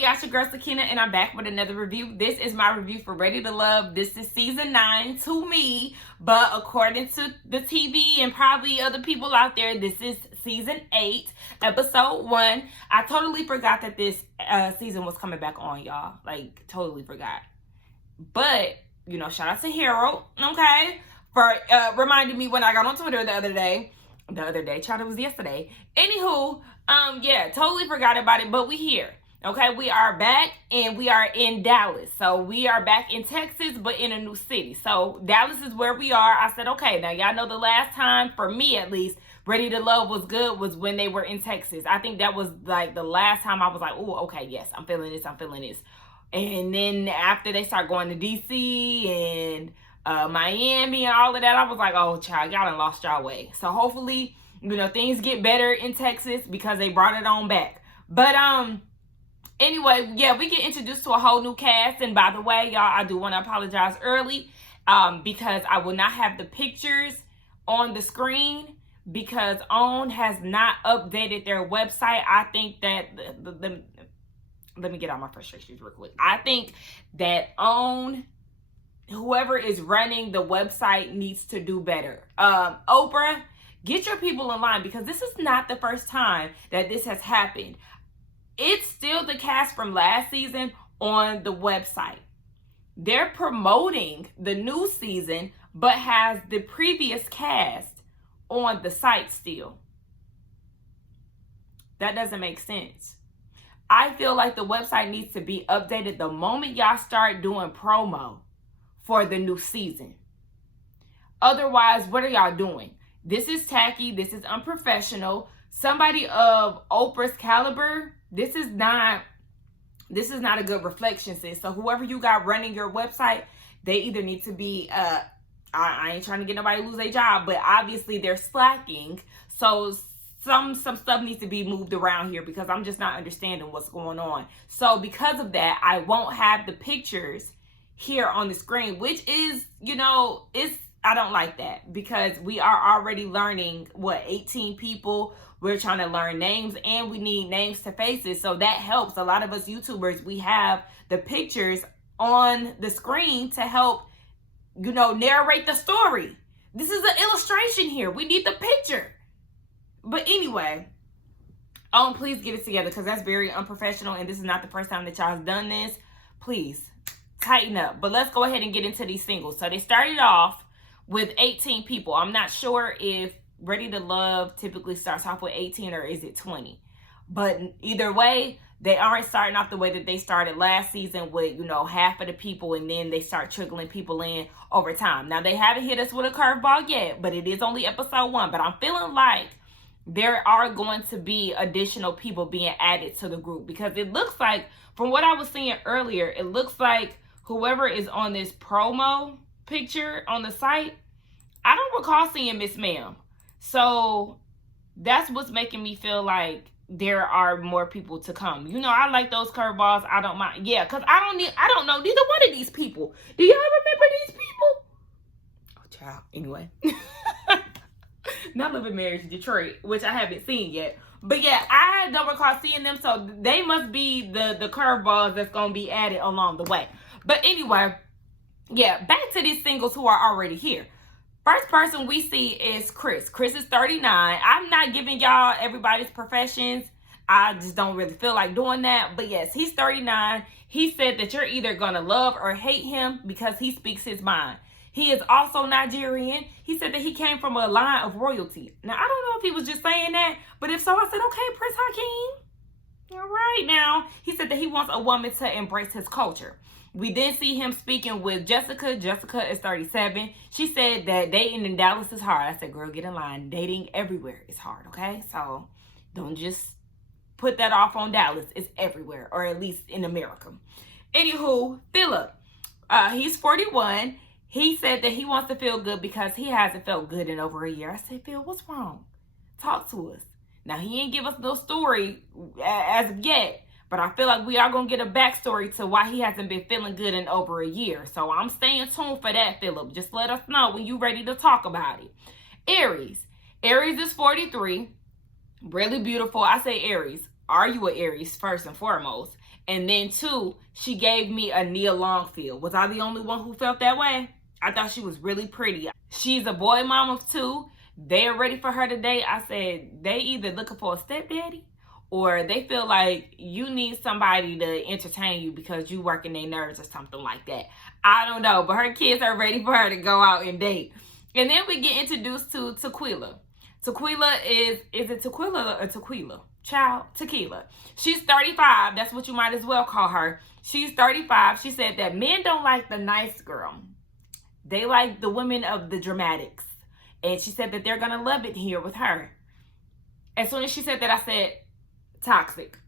y'all? It's your girl Sakina, and I'm back with another review. This is my review for Ready to Love. This is season 9 to me, but according to the TV and probably other people out there, this is season 8, episode 1. I totally forgot that this season was coming back on, y'all. Like, totally forgot. But, you know, shout out to Harold, okay, for reminding me when I got on Twitter the other day. Child, it was yesterday. Anywho, yeah, totally forgot about it, but we here. Okay, we are back and we are in Dallas. So we are back in Texas, but in a new city. So Dallas is where we are. I said, okay, now y'all know the last time, for me at least, Ready to Love was good was when they were in Texas. I think that was like the last time I was like, oh, okay, yes, I'm feeling this. And then after they start going to DC and Miami and all of that, I was like, oh, child, y'all done lost y'all way. So hopefully, you know, things get better in Texas because they brought it on back. But anyway, yeah, we get introduced to a whole new cast. And by the way, y'all, I do want to apologize early because I will not have the pictures on the screen because OWN has not updated their website. I think that let me get out my frustrations real quick. I think that OWN, whoever is running the website, needs to do better. Oprah, get your people in line because this is not the first time that this has happened. It's still the cast from last season on the website. They're promoting the new season, but has the previous cast on the site still. That doesn't make sense. I feel like the website needs to be updated the moment y'all start doing promo for the new season. Otherwise, what are y'all doing? This is tacky. This is unprofessional. Somebody of Oprah's caliber, this is not a good reflection, sis. So whoever you got running your website, they either need to be, I ain't trying to get nobody to lose their job, but obviously they're slacking. So some stuff needs to be moved around here because I'm just not understanding what's going on. So because of that, I won't have the pictures here on the screen, which is, you know, I don't like that because we are already learning 18 people. We're trying to learn names and we need names to faces. So that helps. A lot of us YouTubers, we have the pictures on the screen to help, you know, narrate the story. This is an illustration here. We need the picture. But anyway, please get it together because that's very unprofessional and this is not the first time that y'all has done this. Please tighten up. But let's go ahead and get into these singles. So they started off with 18 people. I'm not sure if Ready to Love typically starts off with 18 or is it 20. But either way, they aren't starting off the way that they started last season with, you know, half of the people and then they start trickling people in over time. Now, they haven't hit us with a curveball yet, but it is only episode 1. But I'm feeling like there are going to be additional people being added to the group because it looks like, from what I was seeing earlier, it looks like whoever is on this promo picture on the site, I don't recall seeing Miss Ma'am. So that's what's making me feel like there are more people to come. You know, I like those curveballs. I don't mind. Yeah, because I don't know neither one of these people. Do y'all remember these people? Oh, child. Anyway. Not Living Marriage Detroit, which I haven't seen yet. But yeah, I don't recall seeing them. So they must be the curveballs that's going to be added along the way. But anyway, yeah, back to these singles who are already here. First person we see is Chris. Chris is 39. I'm not giving y'all everybody's professions. I just don't really feel like doing that. But yes, he's 39. He said that you're either going to love or hate him because he speaks his mind. He is also Nigerian. He said that he came from a line of royalty. Now, I don't know if he was just saying that, but if so, I said, okay, Prince Hakeem. All right, now. He said that he wants a woman to embrace his culture. We then see him speaking with Jessica. Jessica is 37. She said that dating in Dallas is hard. I said, girl, get in line. Dating everywhere is hard, okay? So don't just put that off on Dallas. It's everywhere, or at least in America. Anywho, Philip, he's 41. He said that he wants to feel good because he hasn't felt good in over a year. I said, Phil, what's wrong? Talk to us. Now, he ain't give us no story as of yet, but I feel like we are going to get a backstory to why he hasn't been feeling good in over a year. So I'm staying tuned for that, Philip. Just let us know when you're ready to talk about it. Aries. Aries is 43. Really beautiful. I say Aries. are you an Aries first and foremost? And then 2, she gave me a Nia Long feel. Was I the only one who felt that way? I thought she was really pretty. She's a boy mom of 2. They're ready for her today. I said they either looking for a stepdaddy or they feel like you need somebody to entertain you because you working their nerves or something like that. I don't know, but her kids are ready for her to go out and date. And then we get introduced to Tequila. Tequila is it Tequila or Tequila? Child, Tequila. She's 35. That's what you might as well call her. She's 35. She said that men don't like the nice girl. They like the women of the dramatics. And she said that they're going to love it here with her. As soon as she said that, I said, toxic.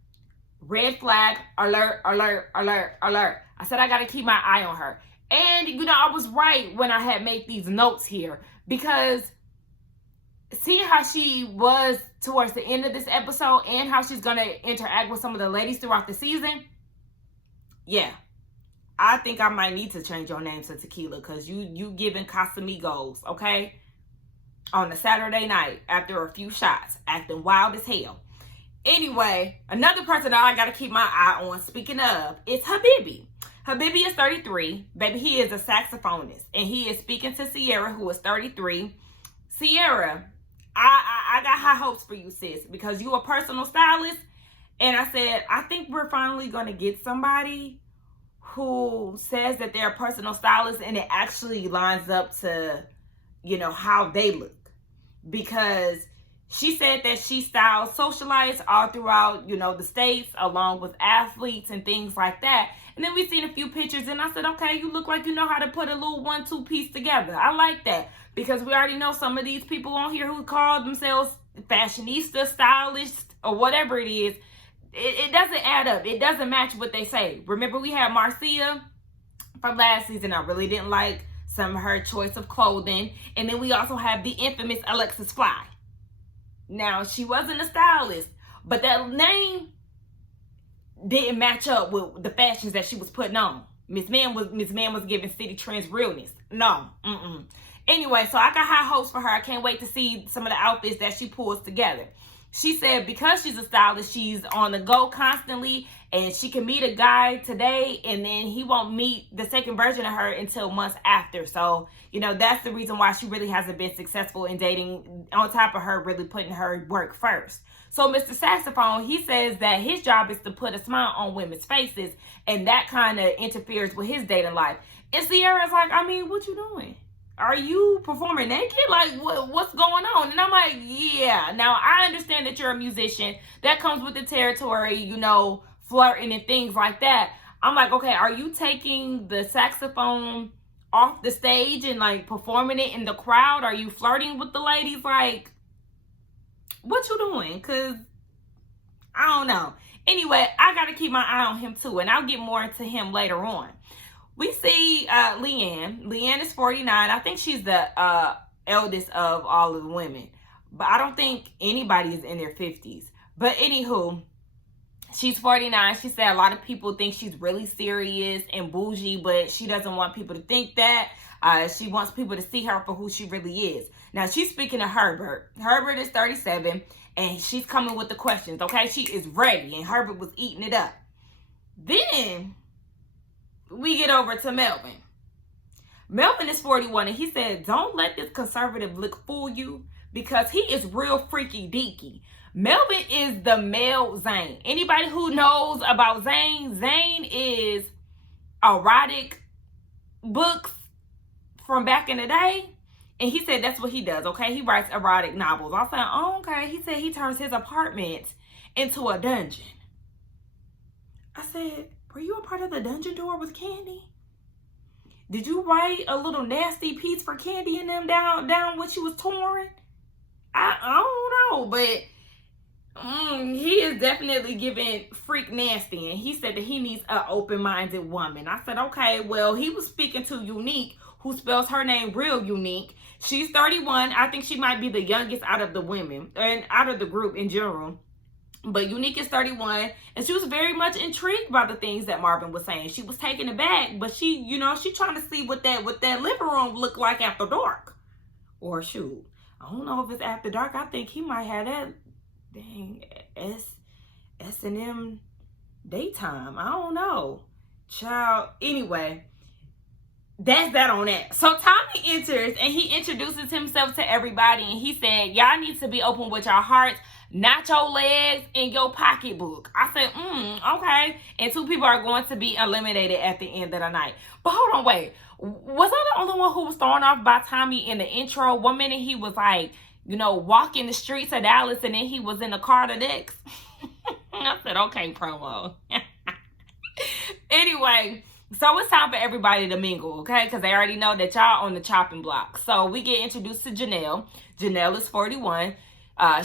Red flag, alert, alert, alert, alert. I said I got to keep my eye on her. And, I was right when I had made these notes here. Because seeing how she was towards the end of this episode and how she's going to interact with some of the ladies throughout the season, yeah. I think I might need to change your name to Tequila because you giving Casamigos, okay? On a Saturday night after a few shots, acting wild as hell. Anyway, another person that I got to keep my eye on, speaking of, is Habibi. Habibi is 33. Baby, he is a saxophonist. And he is speaking to Sierra, who is 33. Sierra, I got high hopes for you, sis, because you a personal stylist. And I said, I think we're finally going to get somebody who says that they're a personal stylist and it actually lines up to, how they look. Because she said that she styles socialites all throughout, the states, along with athletes and things like that. And then we seen a few pictures and I said, okay, you look like you know how to put a little 1-2 piece together. I like that because we already know some of these people on here who call themselves fashionista, stylists, or whatever it is. It doesn't add up. It doesn't match what they say. Remember we had Marcia from last season. I really didn't like some of her choice of clothing. And then we also have the infamous Alexis Fly. Now, she wasn't a stylist, but that name didn't match up with the fashions that she was putting on. Miss Man was giving City Trends realness. No. Anyway, so I got high hopes for her. I can't wait to see some of the outfits that she pulls together. She said because she's a stylist, she's on the go constantly, and she can meet a guy today, and then he won't meet the second version of her until months after. So, that's the reason why she really hasn't been successful in dating, on top of her really putting her work first. So Mr. Saxophone, he says that his job is to put a smile on women's faces, and that kind of interferes with his dating life. And Sierra's like, what you doing? Are you performing naked? Like, what's going on? And I'm like, yeah. Now, I understand that you're a musician. That comes with the territory, flirting and things like that. I'm like, okay, are you taking the saxophone off the stage and, like, performing it in the crowd? Are you flirting with the ladies? Like, what you doing? Because, I don't know. Anyway, I got to keep my eye on him, too. And I'll get more into him later on. We see Leanne. Leanne is 49. I think she's the eldest of all of the women. But I don't think anybody is in their 50s. But anywho, she's 49. She said a lot of people think she's really serious and bougie, but she doesn't want people to think that. She wants people to see her for who she really is. Now, she's speaking to Herbert. Herbert is 37, and she's coming with the questions, okay? She is ready, and Herbert was eating it up. Then we get over to Melvin. Melvin is 41, and he said, don't let this conservative look fool you because he is real freaky deaky. Melvin is the male Zane. Anybody who knows about Zane, Zane is erotic books from back in the day. And he said that's what he does, okay? He writes erotic novels. I said, oh, okay. He said he turns his apartment into a dungeon. I said, were you a part of the dungeon door with Candy? Did you write a little nasty piece for Candy and them down when she was touring? I don't know, but he is definitely giving freak nasty. And he said that he needs an open-minded woman. I said, okay, well, he was speaking to Unique, who spells her name real unique. She's 31. I think she might be the youngest out of the women and out of the group in general. But Unique is 31, and she was very much intrigued by the things that Marvin was saying. She was taken aback, but she trying to see what that living room looked like after dark. Or shoot, I don't know if it's after dark. I think he might have that dang S&M daytime. I don't know. Child. Anyway, that's that on that. So Tommy enters and he introduces himself to everybody and he said, y'all need to be open with your hearts, not your legs and your pocketbook. I said, okay. And 2 people are going to be eliminated at the end of the night. But hold on, wait. Was I the only one who was thrown off by Tommy in the intro? One minute he was like, walking the streets of Dallas and then he was in the car the next. I said, okay, promo. Anyway, so it's time for everybody to mingle, okay? Because they already know that y'all on the chopping block. So we get introduced to Janelle. Janelle is 41.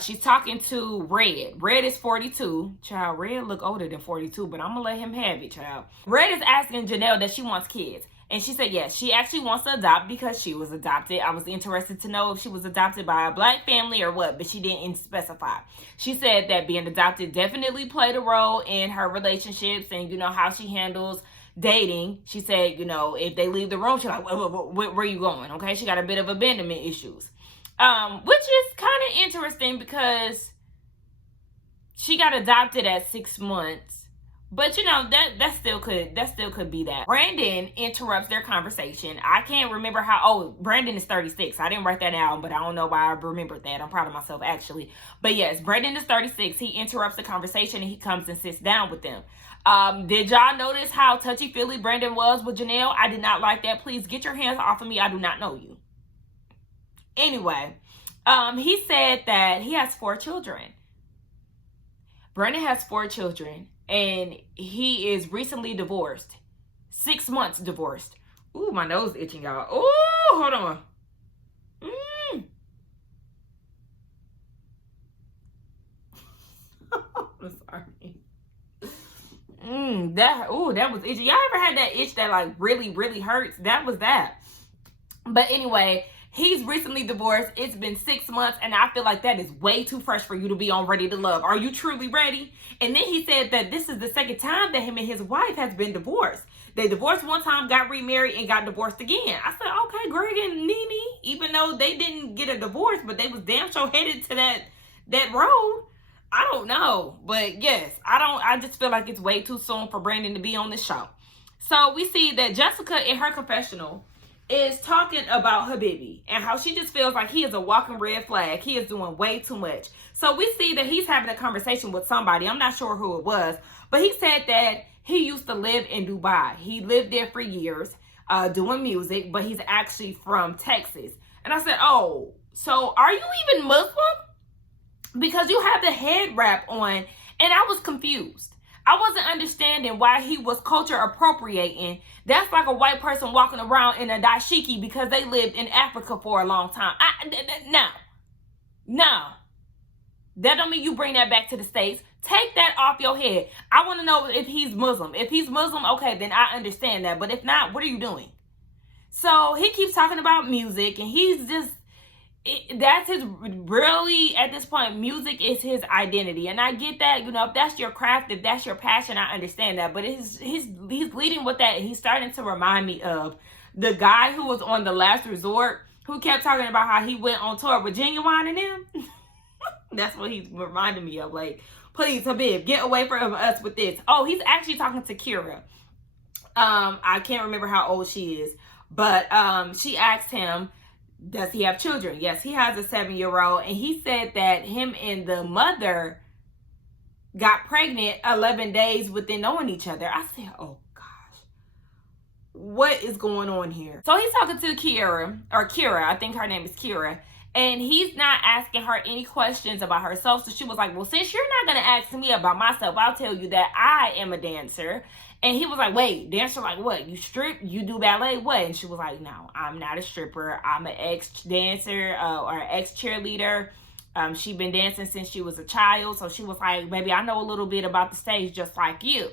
She's talking to Red. Red is 42. Child, Red look older than 42, but I'm going to let him have it, child. Red is asking Janelle that she wants kids. And she said, yes, she actually wants to adopt because she was adopted. I was interested to know if she was adopted by a black family or what, but she didn't specify. She said that being adopted definitely played a role in her relationships and, how she handles dating. She said, if they leave the room, she's like, where are you going? Okay, she got a bit of abandonment issues, which is kind of interesting because she got adopted at 6 months. But that still could be that. Brandon interrupts their conversation. I can't remember Brandon is 36. I didn't write that down, but I don't know why I remembered that. I'm proud of myself actually. But yes, Brandon is 36. He interrupts the conversation and he comes and sits down with them. Did y'all notice how touchy-feely Brandon was with Janelle? I did not like that. Please get your hands off of me. I do not know you. Anyway, he said that he has 4 children. Brandon has 4 children. And he is recently divorced. 6 months divorced. Ooh, my nose itching, y'all. Ooh, hold on. I'm sorry. That was itchy. Y'all ever had that itch that like really, really hurts? That was that. But anyway, he's recently divorced. It's been 6 months, and I feel like that is way too fresh for you to be on Ready to Love. Are you truly ready? And then he said that this is the second time that him and his wife has been divorced. They divorced one time, got remarried, and got divorced again. I said, okay, Greg and Nene, even though they didn't get a divorce, but they was damn sure headed to that road. I don't know. But yes, I just feel like it's way too soon for Brandon to be on this show. So we see that Jessica in her confessional is talking about her baby and how she just feels like he is a walking red flag. He is doing way too much. So we see that he's having a conversation with somebody. I'm not sure who it was, but he said that he used to live in Dubai. He lived there for years doing music, but he's actually from Texas. And I said, oh, so are you even Muslim? Because you have the head wrap on, and I was confused. I wasn't understanding why he was culture appropriating. That's like a white person walking around in a dashiki because they lived in Africa for a long time. No. That don't mean you bring that back to the States. Take that off your head. I want to know if he's Muslim. If he's Muslim, okay, then I understand that. But if not, what are you doing? So he keeps talking about music, and he's just, that's his, really, at this point, music is his identity. And I get that, if that's your craft, if that's your passion, I understand that. But he's leading with that. He's starting to remind me of the guy who was on The Last Resort, who kept talking about how he went on tour with Genuine and them. That's what he's reminding me of. Like, please, Habib, get away from us with this. Oh, he's actually talking to Kira. I can't remember how old she is. But she asked him, does he have children? Yes, he has a 7-year-old. And he said that him and the mother got pregnant 11 days within knowing each other. I said, oh, gosh. What is going on here? So he's talking to Kira. I think her name is Kira. And he's not asking her any questions about herself. So she was like, well, since you're not going to ask me about myself, I'll tell you that I am a dancer. And he was like, wait, dancer like what? You strip? You do ballet? What? And she was like, no, I'm not a stripper. I'm an ex-dancer or ex-cheerleader. She's been dancing since she was a child. So she was like, baby, I know a little bit about the stage just like you.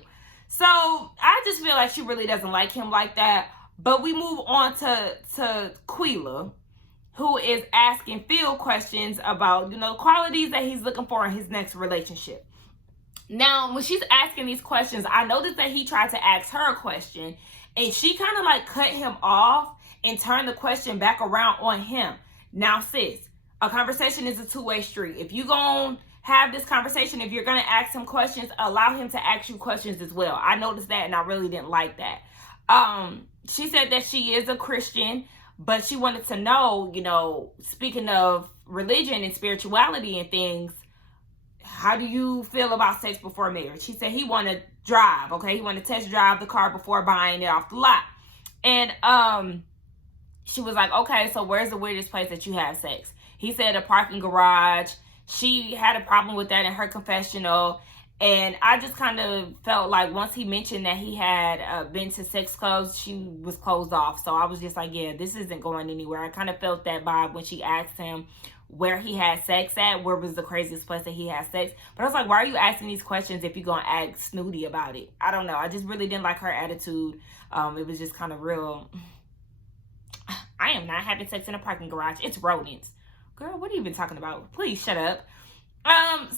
So I just feel like she really doesn't like him like that. But we move on to Quila, who is asking Phil questions about, qualities that he's looking for in his next relationship. Now, when she's asking these questions, I noticed that he tried to ask her a question, and she kind of like cut him off and turned the question back around on him. Now, sis, a conversation is a two-way street. If you gonna have this conversation. If you're going to ask him questions, allow him to ask you questions as well. I noticed that, and I really didn't like that. She said that she is a Christian, but she wanted to know, you know, speaking of religion and spirituality and things, how do you feel about sex before marriage? He said he want to drive, okay? He want to test drive the car before buying it off the lot. And she was like, okay, so where's the weirdest place that you have sex? He said a parking garage. She had a problem with that in her confessional. And I just kind of felt like once he mentioned that he had been to sex clubs, she was closed off. So I was just like, yeah, this isn't going anywhere. I kind of felt that vibe when she asked him where he had sex at, where was the craziest place that he had sex. But I was like, why are you asking these questions if you're going to act snooty about it? I don't know. I just really didn't like her attitude. It was just kind of real. I am not having sex in a parking garage. It's rodents. Girl, what are you even talking about? Please shut up.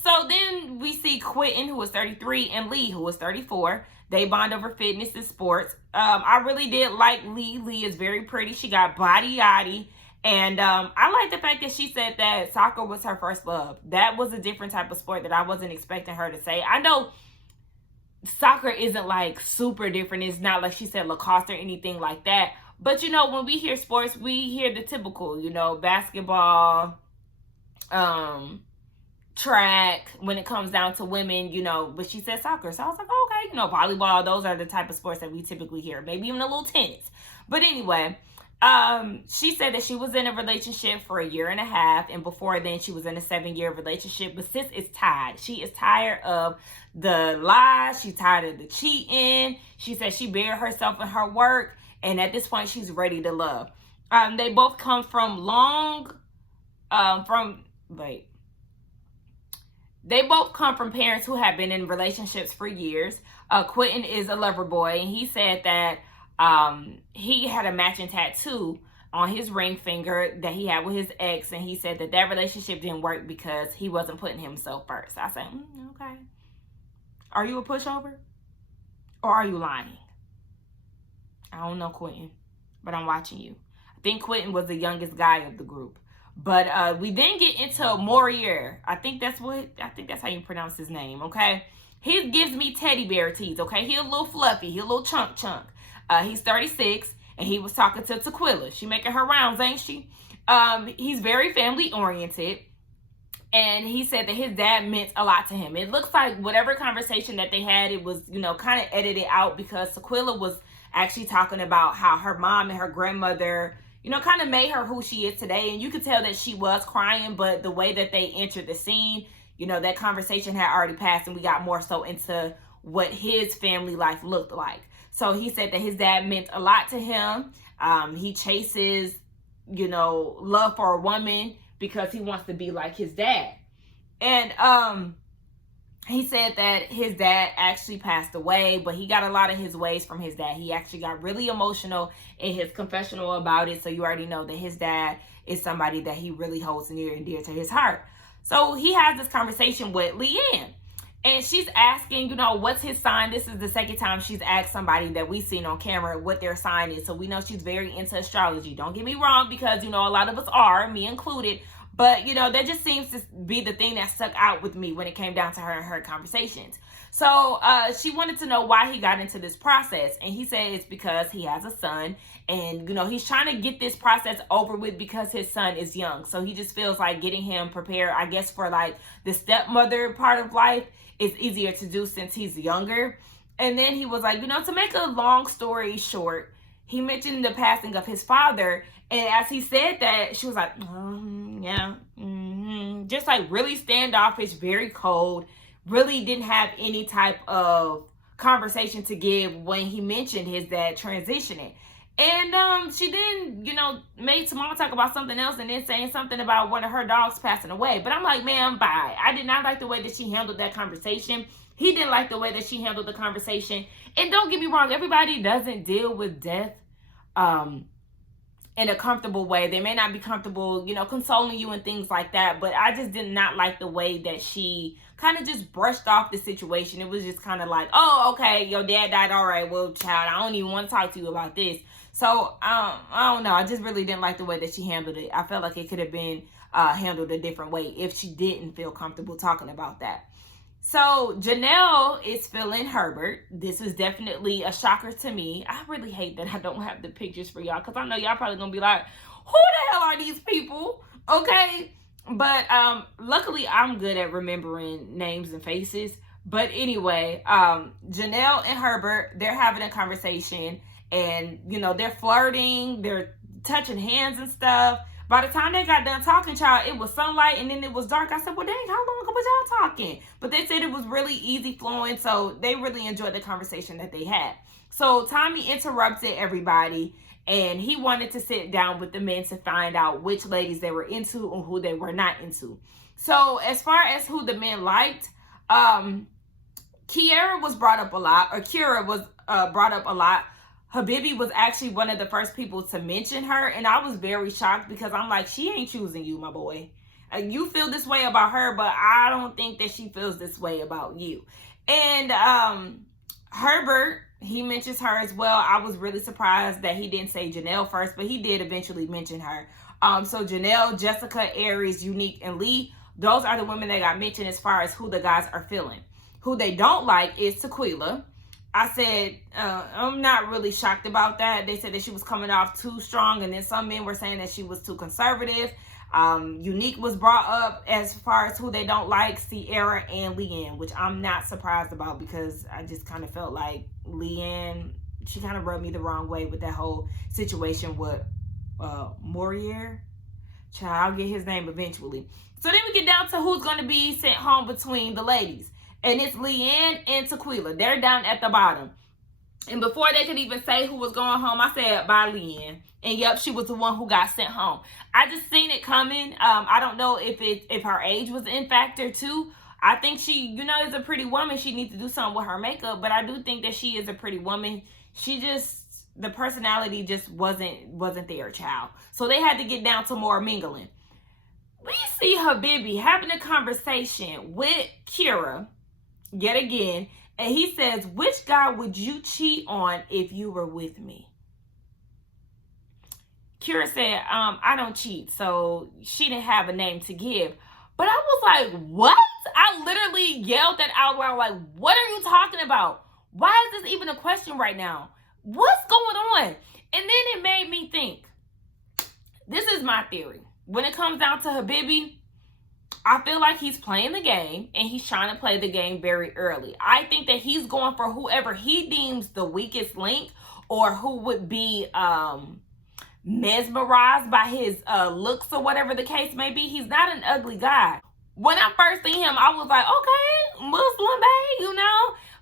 So then we see Quentin, who is 33, and Lee, who is 34. They bond over fitness and sports. I really did like Lee. Lee is very pretty. She got body yaddy. And I like the fact that she said that soccer was her first love. That was a different type of sport that I wasn't expecting her to say. I know soccer isn't like super different. It's not like she said lacrosse or anything like that. But, you know, when we hear sports, we hear the typical, you know, basketball, track, when it comes down to women, you know, but she said soccer. So I was like, oh, okay, you know, volleyball, those are the type of sports that we typically hear. Maybe even a little tennis. But anyway, she said that she was in a relationship for 1.5 years, and before then she was in a 7-year relationship. But sis is tired. She is tired of the lies. She's tired of the cheating. She said she buried herself in her work, and at this point she's ready to love. They both come from They both come from parents who have been in relationships for years. Quentin is a lover boy, and he said that he had a matching tattoo on his ring finger that he had with his ex, and he said that that relationship didn't work because he wasn't putting himself first. I said, okay. Are you a pushover? Or are you lying? I don't know, Quentin, but I'm watching you. I think Quentin was the youngest guy of the group. But we then get into Morier. I think that's how you pronounce his name, okay? He gives me teddy bear teeth, okay? He a little fluffy. He a little chunk. He's 36, and he was talking to Tequila. She making her rounds, ain't she? He's very family-oriented, and he said that his dad meant a lot to him. It looks like whatever conversation that they had, it was, you know, kind of edited out because Tequila was actually talking about how her mom and her grandmother, you know, kind of made her who she is today. And you could tell that she was crying, but the way that they entered the scene, you know, that conversation had already passed, and we got more so into what his family life looked like. So he said that his dad meant a lot to him. He chases, you know, love for a woman because he wants to be like his dad. And he said that his dad actually passed away, but he got a lot of his ways from his dad. He actually got really emotional in his confessional about it. So you already know that his dad is somebody that he really holds near and dear to his heart. So he has this conversation with Leanne, and she's asking, you know, what's his sign? This is the second time she's asked somebody that we've seen on camera what their sign is. So we know she's very into astrology. Don't get me wrong, because, you know, a lot of us are, me included. But, you know, that just seems to be the thing that stuck out with me when it came down to her and her conversations. So she wanted to know why he got into this process. And he said it's because he has a son. And, you know, he's trying to get this process over with because his son is young. So he just feels like getting him prepared, I guess, for like the stepmother part of life is easier to do since he's younger. And then he was like, you know, to make a long story short, he mentioned the passing of his father. And as he said that, she was like, yeah, just like really standoffish, very cold, really didn't have any type of conversation to give when he mentioned his dad transitioning. And she then, you know, made small talk about something else and then saying something about one of her dogs passing away. But I'm like, ma'am, bye. I did not like the way that she handled that conversation. He didn't like the way that she handled the conversation. And don't get me wrong, everybody doesn't deal with death in a comfortable way. They may not be comfortable, you know, consoling you and things like that. But I just did not like the way that she kind of just brushed off the situation. It was just kind of like, oh, okay, your dad died. All right, well, child, I don't even want to talk to you about this. So I don't know. I just really didn't like the way that she handled it. I felt like it could have been handled a different way if she didn't feel comfortable talking about that. So Janelle is feeling Herbert. This is definitely a shocker to me. I really hate that I don't have the pictures for y'all, because I know y'all probably gonna be like, who the hell are these people? Okay. But luckily I'm good at remembering names and faces. But anyway, Janelle and Herbert, they're having a conversation, and they're flirting, they're touching hands and stuff. By the time they got done talking, child, it was sunlight and then it was dark. I said, well, dang, how long ago was y'all talking? But they said it was really easy flowing, so they really enjoyed the conversation that they had. So Tommy interrupted everybody, and he wanted to sit down with the men to find out which ladies they were into and who they were not into. So as far as who the men liked, Kiara was brought up a lot, or Kira was brought up a lot. Habibi was actually one of the first people to mention her, and I was very shocked, because I'm like, she ain't choosing you, my boy. You feel this way about her, but I don't think that she feels this way about you. And Herbert, he mentions her as well. I was really surprised that he didn't say Janelle first, but he did eventually mention her. So Janelle, Jessica, Aries, Unique, and Lee, those are the women that got mentioned as far as who the guys are feeling. Who they don't like is Tequila. I said, I'm not really shocked about that. They said that she was coming off too strong, and then some men were saying that she was too conservative. Unique was brought up as far as who they don't like, Sierra and Leanne, which I'm not surprised about, because I just kind of felt like Leanne, she kind of rubbed me the wrong way with that whole situation with Morier. Child, I'll get his name eventually. So then we get down to who's going to be sent home between the ladies. And it's Leanne and Tequila. They're down at the bottom. And before they could even say who was going home, I said, bye, Leanne. And yep, she was the one who got sent home. I just seen it coming. I don't know if her age was in factor too. I think she, is a pretty woman. She needs to do something with her makeup. But I do think that she is a pretty woman. She just, the personality just wasn't there, child. So they had to get down to more mingling. We see Habibi having a conversation with Kira yet again, and he says, which guy would you cheat on if you were with me? Kira said, I don't cheat, so she didn't have a name to give. But I was like, what? I literally yelled that out loud, like, what are you talking about? Why is this even a question right now? What's going on? And then it made me think, this is my theory. When it comes down to Habibi, I feel like he's playing the game, and he's trying to play the game very early. I think that he's going for whoever he deems the weakest link, or who would be mesmerized by his looks, or whatever the case may be. He's not an ugly guy. When I first seen him, I was like, okay, Muslim babe,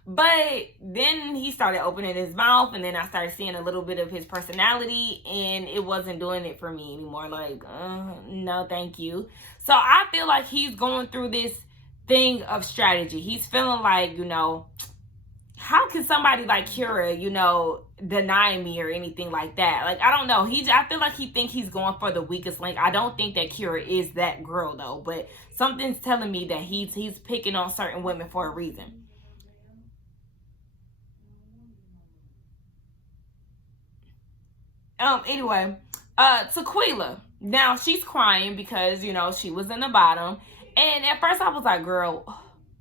But then he started opening his mouth, and then I started seeing a little bit of his personality, and it wasn't doing it for me anymore. Like, no, thank you. So I feel like he's going through this thing of strategy. He's feeling like, how can somebody like Kira, deny me or anything like that? Like, I don't know. I feel like he thinks he's going for the weakest link. I don't think that Kira is that girl, though. But something's telling me that he's picking on certain women for a reason. Anyway, Tequila. Now, she's crying because, she was in the bottom. And at first I was like, girl,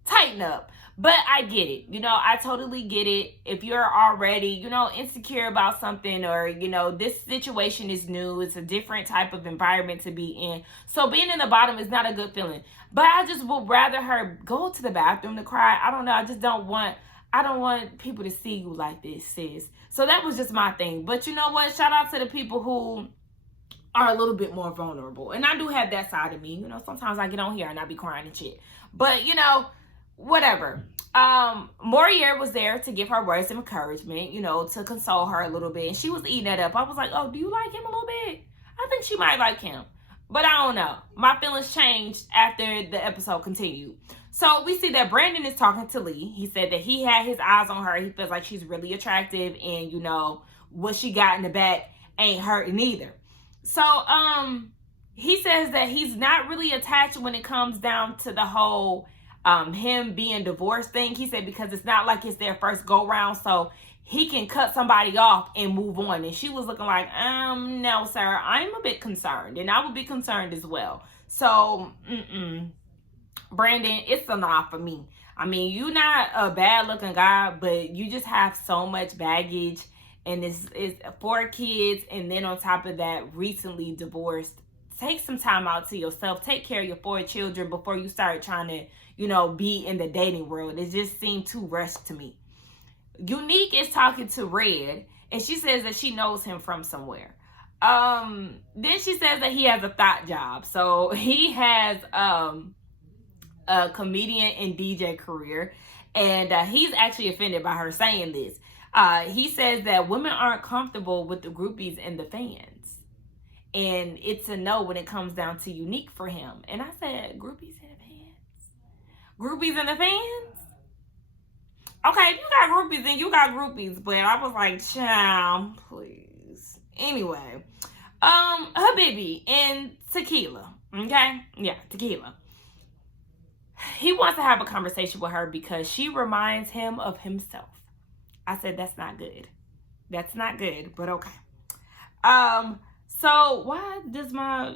tighten up. But I get it. I totally get it. If you're already, insecure about something, or, this situation is new. It's a different type of environment to be in. So being in the bottom is not a good feeling. But I just would rather her go to the bathroom to cry. I don't know. I don't want people to see you like this, sis. So that was just my thing. But you know what? Shout out to the people who are a little bit more vulnerable. And I do have that side of me. Sometimes I get on here and I be crying and shit. But, whatever. Morier was there to give her words of encouragement, to console her a little bit. And she was eating that up. I was like, oh, do you like him a little bit? I think she might like him. But I don't know. My feelings changed after the episode continued. So we see that Brandon is talking to Lee. He said that he had his eyes on her. He feels like she's really attractive, and what she got in the back ain't hurting either. So he says that he's not really attached when it comes down to the whole him being divorced thing. He said because it's not like it's their first go round, so he can cut somebody off and move on. And she was looking like, no, sir, I'm a bit concerned, and I would be concerned as well. So, Brandon, it's a nah for me. I mean, you're not a bad looking guy, but you just have so much baggage, and it's 4 kids, and then on top of that, recently divorced. Take some time out to yourself. Take care of your 4 children before you start trying to, be in the dating world. It just seemed too rushed to me. Unique is talking to Red, and she says that she knows him from somewhere. Then she says that he has a thought job. So he has a comedian and DJ career, and he's actually offended by her saying this. He says that women aren't comfortable with the groupies and the fans, and it's a no when it comes down to Unique for him. And I said, groupies and the fans? Groupies and the fans? Okay, if you got groupies, then you got groupies, but I was like, child, please. Anyway, Habibi and Tequila, okay? Yeah, Tequila. He wants to have a conversation with her because she reminds him of himself. I said, that's not good. That's not good, but okay. So why does my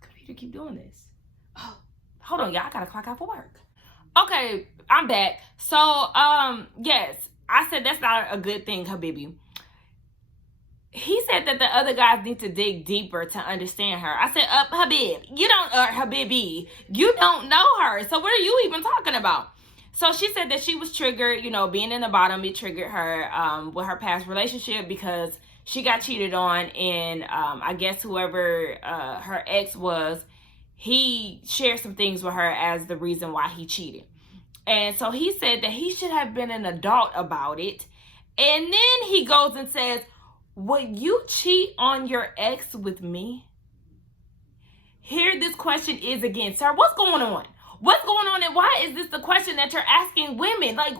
computer keep doing this? Oh, hold on, y'all. I gotta clock out for work. Okay, I'm back. So, yes, I said that's not a good thing, Habibi. He said that the other guys need to dig deeper to understand her. I said, Habibi, you don't know her. So what are you even talking about? So she said that she was triggered, being in the bottom, it triggered her with her past relationship because she got cheated on. And I guess whoever her ex was, he shared some things with her as the reason why he cheated. And so he said that he should have been an adult about it. And then he goes and says, would you cheat on your ex with me? Here this question is again. Sir, what's going on? What's going on, and why is this the question that you're asking women? Like,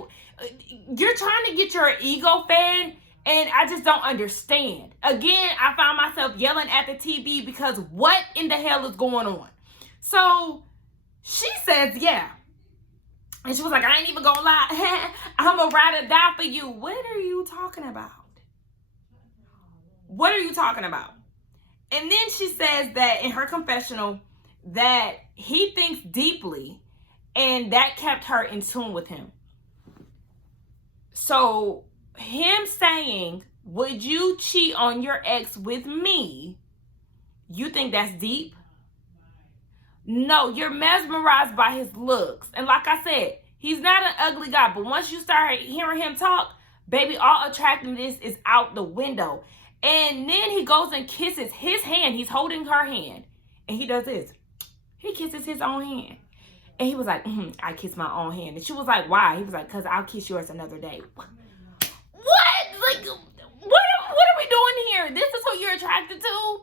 you're trying to get your ego fed, and I just don't understand. Again, I found myself yelling at the TV because what in the hell is going on? So she says, yeah. And she was like, I ain't even gonna lie. I'm a ride or die for you. What are you talking about? What are you talking about? And then she says that in her confessional that he thinks deeply and that kept her in tune with him. So him saying, would you cheat on your ex with me? You think that's deep? No, you're mesmerized by his looks. And like I said, he's not an ugly guy. But once you start hearing him talk, baby, all attractiveness is out the window. And then he goes and kisses his hand. He's holding her hand. And he does this. He kisses his own hand. And he was like, I kiss my own hand. And she was like, why? He was like, because I'll kiss yours another day. What? Like, what are we doing here? This is who you're attracted to?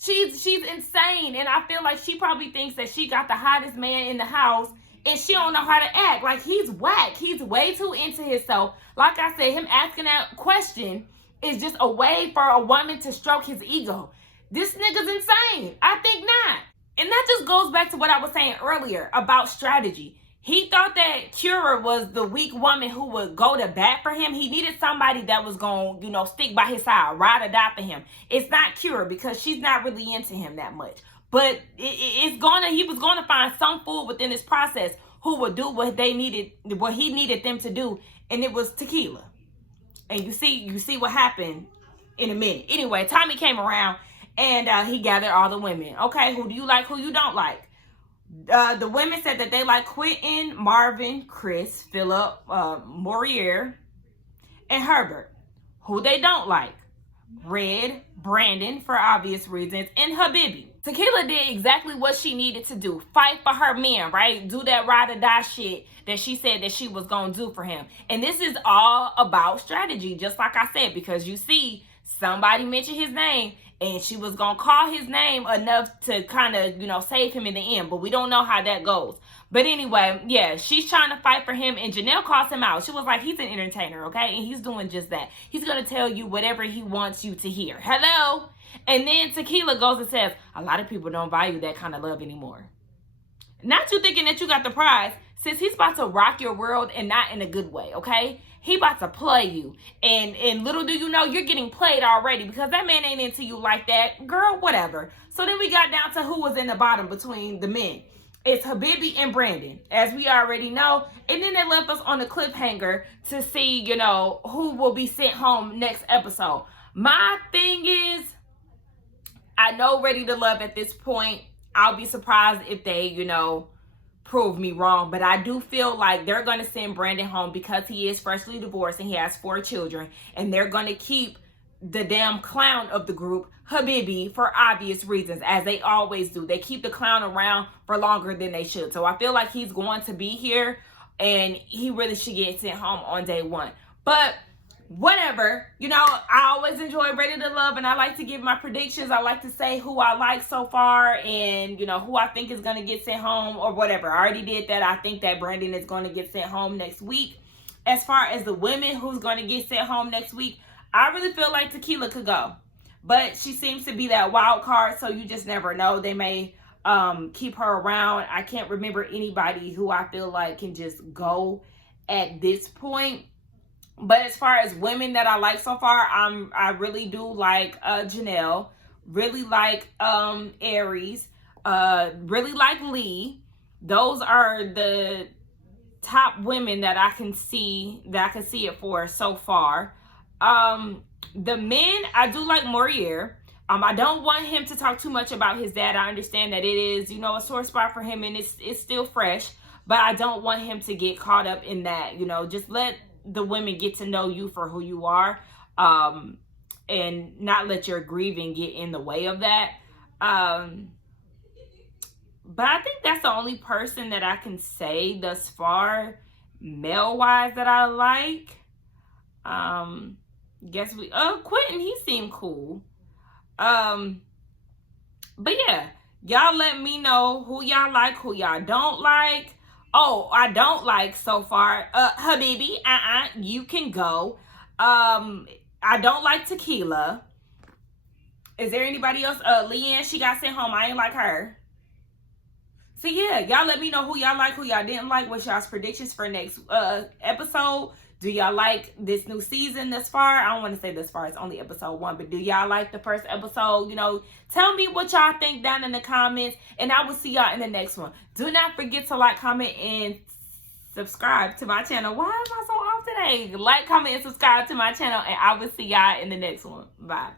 She's insane. And I feel like she probably thinks that she got the hottest man in the house. And she don't know how to act. Like, he's whack. He's way too into himself. Like I said, him asking that question is just a way for a woman to stroke his ego. This nigga's insane. I think not. And that just goes back to what I was saying earlier about strategy. He thought that Kira was the weak woman who would go to bat for him. He needed somebody that was going to, stick by his side, ride or die for him. It's not Kira because she's not really into him that much. But he was going to find some fool within this process who would do what he needed them to do. And it was Tequila. And you see what happened in a minute. Anyway, Tommy came around and he gathered all the women. Okay, who do you like, who you don't like? The women said that they like Quentin, Marvin, Chris, Philip, Morier, and Herbert. Who they don't like? Red, Brandon, for obvious reasons, and Habibi. Tequila did exactly what she needed to do. Fight for her man, right? Do that ride or die shit that she said that she was going to do for him. And this is all about strategy, just like I said, because you see, somebody mentioned his name, and she was going to call his name enough to kind of, save him in the end. But we don't know how that goes. But anyway, yeah, she's trying to fight for him. And Janelle calls him out. She was like, he's an entertainer, okay? And he's doing just that. He's going to tell you whatever he wants you to hear. Hello? And then Tequila goes and says, a lot of people don't value that kind of love anymore. Not you thinking that you got the prize. sis, he's about to rock your world, and not in a good way, okay? He about to play you. And little do you know, you're getting played already, because that man ain't into you like that. Girl, whatever. So then we got down to who was in the bottom between the men. It's Habibi and Brandon, as we already know. And then they left us on the cliffhanger to see, you know, who will be sent home next episode. My thing is, I know Ready to Love at this point. I'll be surprised if they, you know, prove me wrong. But I do feel like they're going to send Brandon home because he is freshly divorced and he has 4 children. And they're going to keep the damn clown of the group, Habibi, for obvious reasons, as they always do. They keep the clown around for longer than they should. So I feel like he's going to be here, and he really should get sent home on day 1. But whatever, you know, I always enjoy Ready to Love, and I like to give my predictions. I like to say who I like so far, and, you know, who I think is going to get sent home or whatever. I already did that. I think that Brandon is going to get sent home next week. As far as the women who's going to get sent home next week, I really feel like Tequila could go. But she seems to be that wild card, so you just never know. They may keep her around. I can't remember anybody who I feel like can just go at this point. But as far as women that I like so far, I really do like Janelle, really like Aries, really like Lee. Those are the top women that I can see it for so far. The men, I do like Morier. I don't want him to talk too much about his dad. I understand that it is, you know, a sore spot for him, and it's still fresh, but I don't want him to get caught up in that. You know, just let the women get to know you for who you are, and not let your grieving get in the way of that. But I think that's the only person that I can say thus far, male-wise, that I like. Guess Quentin, he seemed cool. But yeah, y'all let me know who y'all like, who y'all don't like. Oh, I don't like so far, Habibi, you can go. I don't like Tequila. Is there anybody else? Leanne, she got sent home. I ain't like her. So yeah, y'all let me know who y'all like, who y'all didn't like. What's y'all's predictions for next episode? Do y'all like this new season thus far? I don't want to say this far, it's only episode 1, but do y'all like the first episode? You know, tell me what y'all think down in the comments, and I will see y'all in the next one. Do not forget to like, comment, and subscribe to my channel. Why am I so off today? Like, comment, and subscribe to my channel, and I will see y'all in the next one. Bye.